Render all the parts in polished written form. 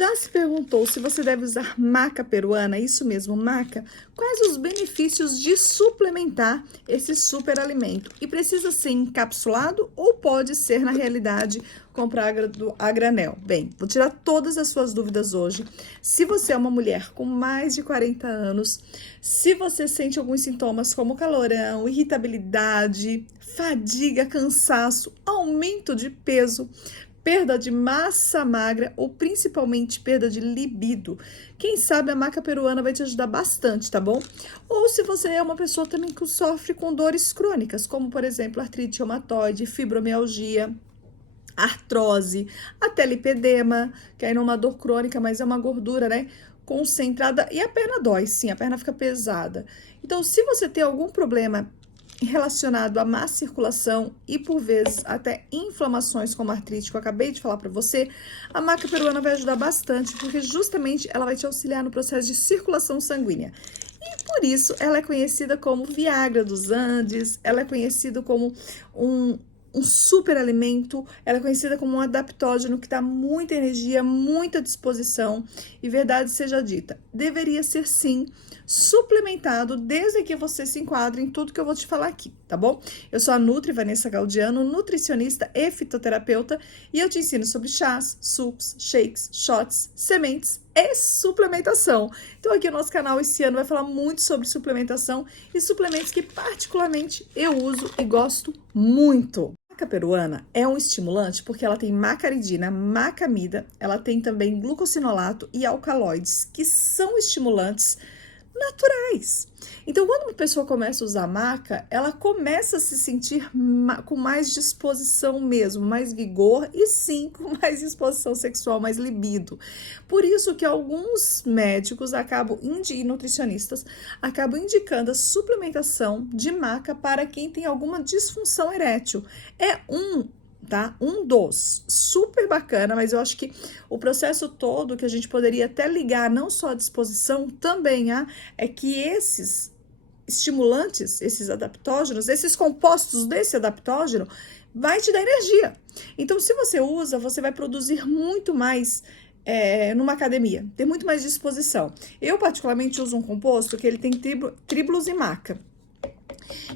Já se perguntou se você deve usar maca peruana? Isso mesmo, maca. Quais os benefícios de suplementar esse superalimento? E precisa ser encapsulado ou pode ser, na realidade, comprar a granel? Bem, vou tirar todas as suas dúvidas hoje. Se você é uma mulher com mais de 40 anos, se você sente alguns sintomas como calorão, irritabilidade, fadiga, cansaço, aumento de peso, perda de massa magra ou principalmente perda de libido. Quem sabe a maca peruana vai te ajudar bastante, tá bom? Ou se você é uma pessoa também que sofre com dores crônicas, como por exemplo artrite reumatoide, fibromialgia, artrose, até lipedema, que aí não é uma dor crônica, mas é uma gordura, né? Concentrada, e a perna dói, sim, a perna fica pesada. Então, se você tem algum problema relacionado à má circulação e, por vezes, até inflamações como artrite, que eu acabei de falar para você, a maca peruana vai ajudar bastante, porque justamente ela vai te auxiliar no processo de circulação sanguínea. E por isso ela é conhecida como Viagra dos Andes, ela é conhecida como um super alimento, ela é conhecida como um adaptógeno que dá muita energia, muita disposição, e verdade seja dita, deveria ser sim suplementado desde que você se enquadre em tudo que eu vou te falar aqui, tá bom? Eu sou a Nutri Vanessa Galdiano, nutricionista e fitoterapeuta, e eu te ensino sobre chás, sucos, shakes, shots, sementes e suplementação. Então aqui no nosso canal esse ano vai falar muito sobre suplementação e suplementos que particularmente eu uso e gosto muito. A maca peruana é um estimulante porque ela tem macaridina, macamida, ela tem também glucosinolato e alcaloides, que são estimulantes naturais. Então, quando uma pessoa começa a usar maca, ela começa a se sentir com mais disposição mesmo, mais vigor e sim, com mais disposição sexual, mais libido. Por isso que alguns médicos e nutricionistas acabam indicando a suplementação de maca para quem tem alguma disfunção erétil. Um dos super bacana, mas eu acho que o processo todo que a gente poderia até ligar não só à disposição, também é que esses estimulantes, esses adaptógenos, esses compostos desse adaptógeno vai te dar energia. Então, se você usa, você vai produzir muito mais numa academia, ter muito mais disposição. Eu particularmente uso um composto que ele tem tribulus e maca.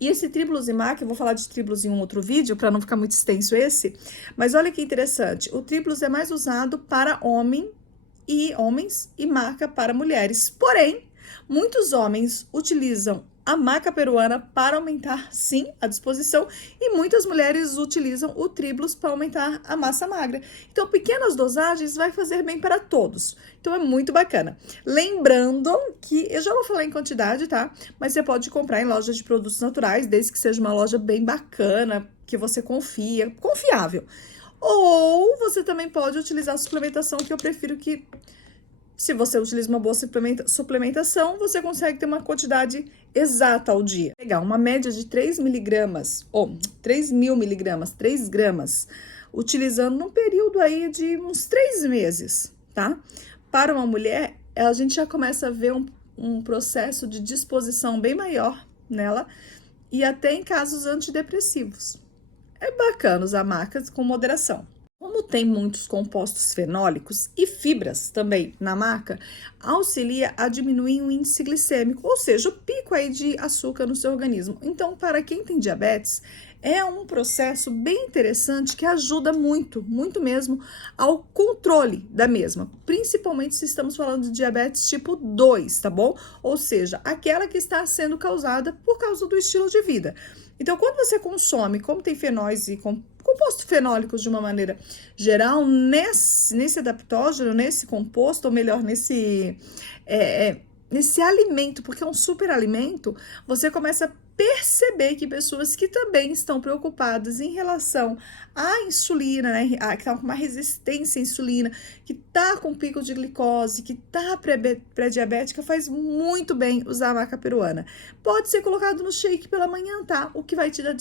E esse tribulus e maca, eu vou falar de tribulus em um outro vídeo, para não ficar muito extenso esse, mas olha que interessante, o tribulus é mais usado para homens e maca para mulheres. Porém, muitos homens utilizam a maca peruana para aumentar, sim, a disposição, e muitas mulheres utilizam o tribulus para aumentar a massa magra. Então, pequenas dosagens vai fazer bem para todos. Então, é muito bacana. Lembrando que, eu já vou falar em quantidade, tá? Mas você pode comprar em lojas de produtos naturais, desde que seja uma loja bem bacana, que você confia, confiável. Ou você também pode utilizar a suplementação, que eu prefiro que, se você utiliza uma boa suplementação, você consegue ter uma quantidade exata ao dia. Pegar uma média de 3 miligramas, ou 3.000 miligramas, 3 gramas, utilizando num período aí de uns 3 meses, tá? Para uma mulher, a gente já começa a ver um processo de disposição bem maior nela, e até em casos antidepressivos. É bacana usar macas com moderação. Como tem muitos compostos fenólicos e fibras também na maca, auxilia a diminuir o índice glicêmico, ou seja, o pico aí de açúcar no seu organismo. Então, para quem tem diabetes, é um processo bem interessante que ajuda muito, muito mesmo, ao controle da mesma, principalmente se estamos falando de diabetes tipo 2, tá bom? Ou seja, aquela que está sendo causada por causa do estilo de vida. Então, quando você consome, como tem fenóis e compostos fenólicos de uma maneira geral, nesse adaptógeno, nesse composto, ou melhor, nesse alimento, porque é um super alimento, você começa a perceber que pessoas que também estão preocupadas em relação à insulina, né, que estão com uma resistência à insulina, que tá com pico de glicose, que tá pré-diabética, faz muito bem usar a maca peruana. Pode ser colocado no shake pela manhã, tá? O que vai te dar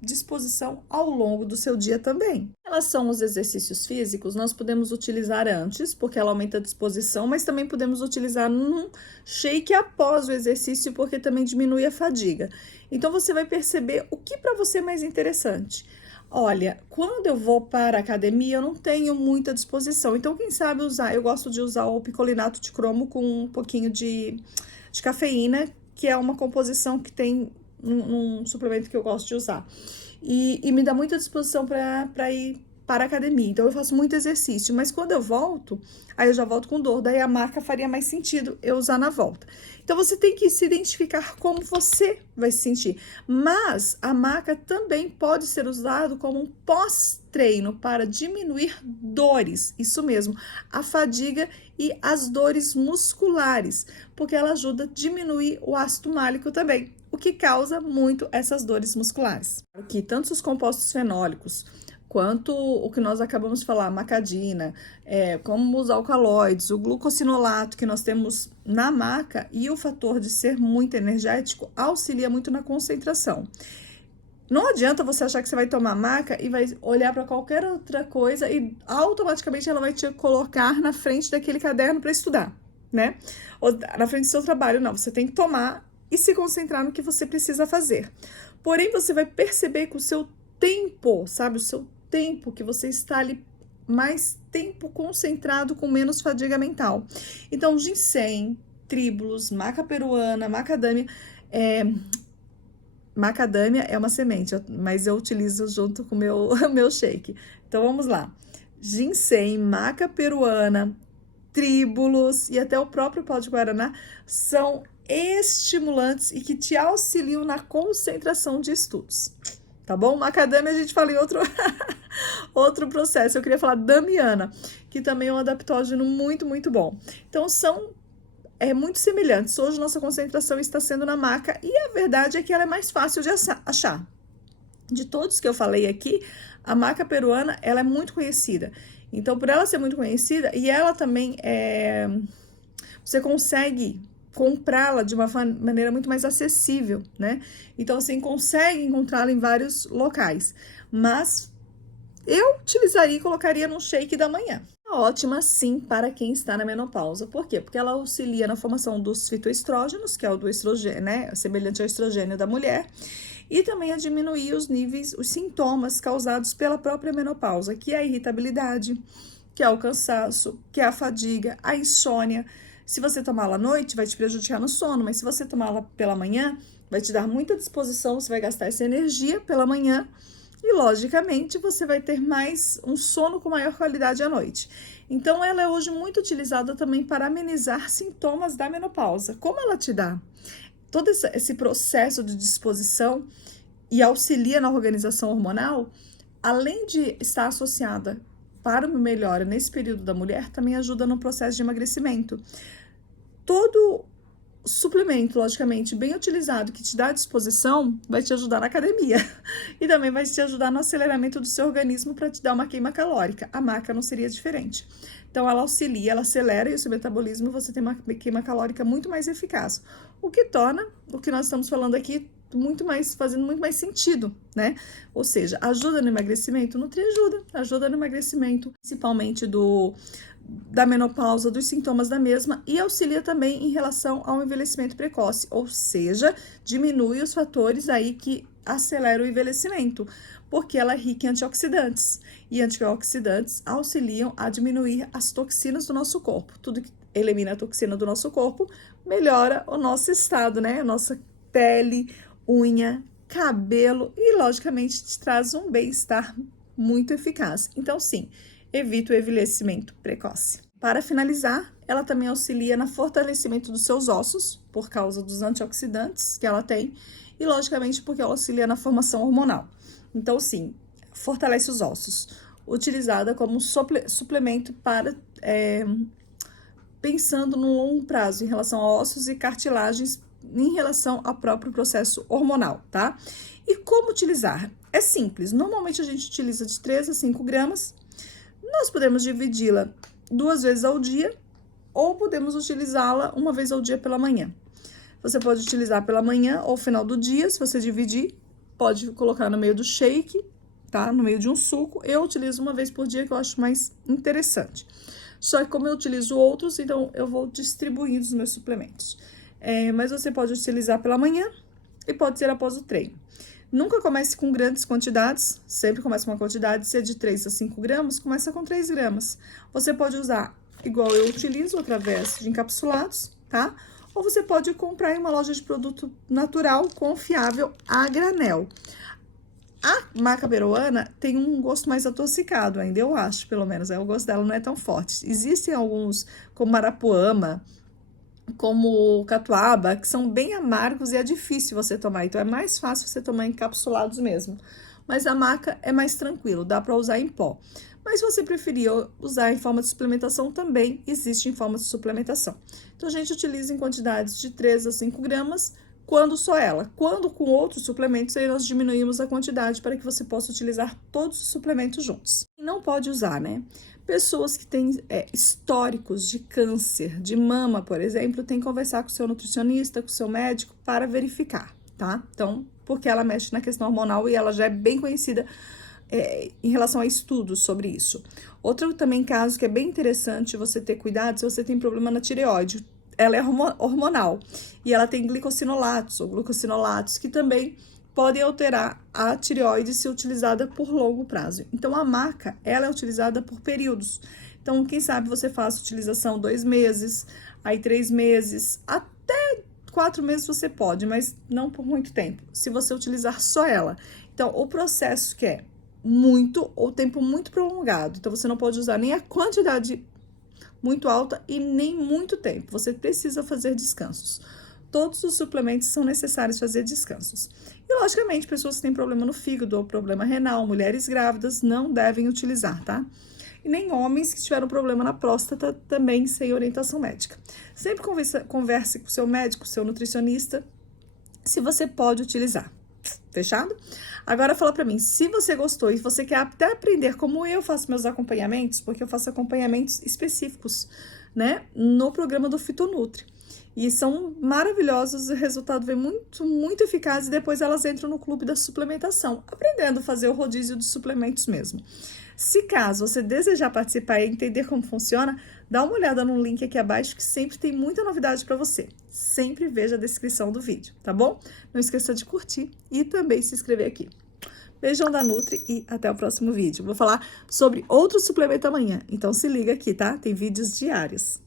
disposição ao longo do seu dia também. Em relação aos exercícios físicos, nós podemos utilizar antes, porque ela aumenta a disposição, mas também podemos utilizar num shake após o exercício, porque também diminui a fadiga. Então, você vai perceber o que para você é mais interessante. Olha, quando eu vou para a academia, eu não tenho muita disposição. Então, quem sabe usar, eu gosto de usar o picolinato de cromo com um pouquinho de cafeína, que é uma composição que tem num suplemento que eu gosto de usar. E me dá muita disposição para ir para a academia. Então, eu faço muito exercício, mas quando eu volto, aí eu já volto com dor. Daí a maca faria mais sentido eu usar na volta. Então, você tem que se identificar como você vai se sentir. Mas a maca também pode ser usado como um pós-treino para diminuir dores. Isso mesmo, a fadiga e as dores musculares, porque ela ajuda a diminuir o ácido málico também, o que causa muito essas dores musculares. Aqui, tanto os compostos fenólicos, quanto o que nós acabamos de falar, a macadina, como os alcaloides, o glucosinolato que nós temos na maca e o fator de ser muito energético auxilia muito na concentração. Não adianta você achar que você vai tomar maca e vai olhar para qualquer outra coisa e automaticamente ela vai te colocar na frente daquele caderno para estudar, né? Ou na frente do seu trabalho. Não, você tem que tomar e se concentrar no que você precisa fazer. Porém, você vai perceber que o seu tempo, sabe? O seu tempo que você está ali mais tempo concentrado com menos fadiga mental. Então, ginseng, tríbulos, maca peruana, macadâmia, macadâmia é uma semente, mas eu utilizo junto com o meu shake. Então, vamos lá. Ginseng, maca peruana, tríbulos e até o próprio pó de guaraná são estimulantes e que te auxiliam na concentração de estudos. Tá bom? Macadâmia a gente fala em outro processo. Eu queria falar damiana, que também é um adaptógeno muito, muito bom. Então, são muito semelhantes. Hoje, nossa concentração está sendo na maca e a verdade é que ela é mais fácil de achar. De todos que eu falei aqui, a maca peruana, ela é muito conhecida. Então, por ela ser muito conhecida, e ela também você consegue comprá-la de uma maneira muito mais acessível, né? Então, assim, consegue encontrá-la em vários locais. Mas eu utilizaria e colocaria no shake da manhã. Ótima, sim, para quem está na menopausa. Por quê? Porque ela auxilia na formação dos fitoestrógenos, que é o do estrogênio, né? Semelhante ao estrogênio da mulher. E também a diminuir os níveis, os sintomas causados pela própria menopausa, que é a irritabilidade, que é o cansaço, que é a fadiga, a insônia. Se você tomá-la à noite, vai te prejudicar no sono, mas se você tomá-la pela manhã, vai te dar muita disposição, você vai gastar essa energia pela manhã e, logicamente, você vai ter mais um sono com maior qualidade à noite. Então, ela é hoje muito utilizada também para amenizar sintomas da menopausa. Como ela te dá todo esse processo de disposição e auxilia na organização hormonal, além de estar associada para uma melhora nesse período da mulher, também ajuda no processo de emagrecimento. Todo suplemento, logicamente, bem utilizado, que te dá disposição, vai te ajudar na academia. E também vai te ajudar no aceleramento do seu organismo para te dar uma queima calórica. A maca não seria diferente. Então, ela auxilia, ela acelera o seu metabolismo e você tem uma queima calórica muito mais eficaz. O que torna o que nós estamos falando aqui fazendo muito mais sentido, né? Ou seja, ajuda no emagrecimento? Nutri ajuda no emagrecimento, principalmente da menopausa, dos sintomas da mesma e auxilia também em relação ao envelhecimento precoce, ou seja, diminui os fatores aí que aceleram o envelhecimento, porque ela é rica em antioxidantes e antioxidantes auxiliam a diminuir as toxinas do nosso corpo. Tudo que elimina a toxina do nosso corpo melhora o nosso estado, né? A nossa pele, unha, cabelo e, logicamente, te traz um bem-estar muito eficaz. Então, sim, evita o envelhecimento precoce. Para finalizar, ela também auxilia no fortalecimento dos seus ossos, por causa dos antioxidantes que ela tem, e logicamente porque ela auxilia na formação hormonal. Então, sim, fortalece os ossos. Utilizada como suplemento para pensando no longo prazo em relação a ossos e cartilagens em relação ao próprio processo hormonal, tá? E como utilizar? É simples. Normalmente a gente utiliza de 3 a 5 gramas. Nós podemos dividi-la 2 vezes ao dia ou podemos utilizá-la uma vez ao dia pela manhã. Você pode utilizar pela manhã ou final do dia, se você dividir, pode colocar no meio do shake, tá? No meio de um suco. Eu utilizo uma vez por dia, que eu acho mais interessante. Só que como eu utilizo outros, então eu vou distribuindo os meus suplementos. Mas você pode utilizar pela manhã e pode ser após o treino. Nunca comece com grandes quantidades, sempre comece com uma quantidade, se é de 3 a 5 gramas, começa com 3 gramas. Você pode usar igual eu utilizo, através de encapsulados, tá? Ou você pode comprar em uma loja de produto natural, confiável, a granel. A maca peruana tem um gosto mais adocicado ainda, eu acho, pelo menos. O gosto dela não é tão forte. Existem alguns, como marapuama, como catuaba, que são bem amargos e é difícil você tomar. Então, é mais fácil você tomar encapsulados mesmo. Mas a maca é mais tranquilo, dá para usar em pó. Mas se você preferir usar em forma de suplementação, também existe em forma de suplementação. Então, a gente utiliza em quantidades de 3 a 5 gramas, quando só ela. Quando com outros suplementos, aí nós diminuímos a quantidade para que você possa utilizar todos os suplementos juntos. E não pode usar, né? Pessoas que têm históricos de câncer de mama, por exemplo, tem que conversar com o seu nutricionista, com o seu médico, para verificar, tá? Então, porque ela mexe na questão hormonal e ela já é bem conhecida em relação a estudos sobre isso. Outro também caso que é bem interessante você ter cuidado se você tem problema na tireoide. Ela é hormonal e ela tem glicosinolatos ou glucosinolatos que também podem alterar a tireoide se utilizada por longo prazo. Então, a maca, ela é utilizada por períodos. Então, quem sabe você faça utilização 2 meses, aí 3 meses, até 4 meses você pode, mas não por muito tempo, se você utilizar só ela. Então, o processo que é muito ou tempo muito prolongado. Então, você não pode usar nem a quantidade muito alta e nem muito tempo. Você precisa fazer descansos. Todos os suplementos são necessários fazer descansos. E, logicamente, pessoas que têm problema no fígado ou problema renal, mulheres grávidas, não devem utilizar, tá? E nem homens que tiveram problema na próstata, também sem orientação médica. Sempre converse com o seu médico, seu nutricionista, se você pode utilizar. Fechado? Agora fala pra mim, se você gostou e você quer até aprender como eu faço meus acompanhamentos, porque eu faço acompanhamentos específicos, né, no programa do Fitonutri. E são maravilhosos, o resultado vem muito, muito eficaz e depois elas entram no clube da suplementação, aprendendo a fazer o rodízio de suplementos mesmo. Se caso você desejar participar e entender como funciona, dá uma olhada no link aqui abaixo que sempre tem muita novidade para você. Sempre veja a descrição do vídeo, tá bom? Não esqueça de curtir e também se inscrever aqui. Beijão da Nutri e até o próximo vídeo. Vou falar sobre outro suplemento amanhã, então se liga aqui, tá? Tem vídeos diários.